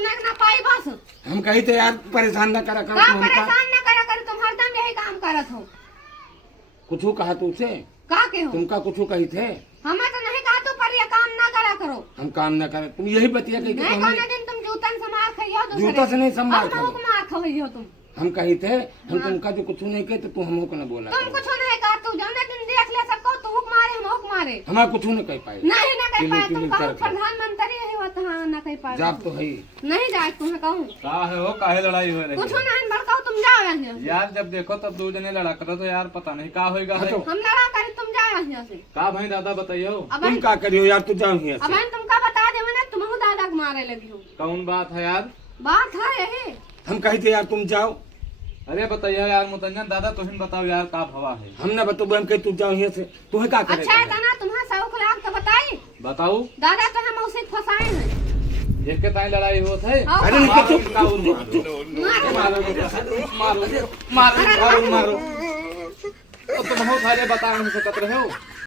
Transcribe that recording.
सुने ना पाई बस। हम कही थे यार परेशान न करा करो का तुम हमका। परेशान न करा कर, तुम हरदम यही काम करत हो। कुछ कहा तुझसे? का के हो? तुमका कुछ कही थे? हमें तो नहीं कहा तू पर ये काम ना करा करो। हम काम न करें, तुम यही बतिया कही नहीं कौन दिन तुम जूतन से मार खाइयो दूसरे। जूता से नहीं संभाल अब हमको मार खाइयो तुम। हम कही थे हम तुमका जो कुछ नहीं कहे तो तू हमको न बोला तुम कुछ नहीं कहा, तू जाने दिन देख ले सबको, तू हुक मारे हम हुक मारे। हमारा कुछ न कह पाए। नहीं ना कह पाए, तुम टिली कहो करके। प्रधानमंत्री है वो तो हाँ ना कह पाए। जाप तो है नहीं जाए तुम्हें कहूँ का है वो, काहे लड़ाई हो रही कुछ है? नहीं बड़काओ, तुम जाओ यहाँ से। यार जब देखो तब दो जने लड़ा करो तो यार पता नहीं का होएगा। है। हम लड़ा करे, तुम जाओ यहाँ से। का भाई दादा बताइयो अब तुम का करियो यार, तू जाओ यहाँ अब से। तुमका बता देवे ना, तुम दादा को मारे लगी हो। कौन बात है यार? बात है यही। हम कही थे यार तुम जाओ। अरे बताइए यार मुतंजन दादा, तुम बताओ यार का भवा है? हम न बतो हम कही तू जाओ यहाँ से। तुम्हें का करे? अच्छा है ना, तुम्हारा सौख लाख तो बताई। बताओ दादा तो हम उसे फंसाए हैं। एक के ताई लड़ाई होत है। अरे मारो निकल इनका और मारो मारो मारो मारो मारो मारो। तो तुम बहुत सारे बता नहीं सकते हो।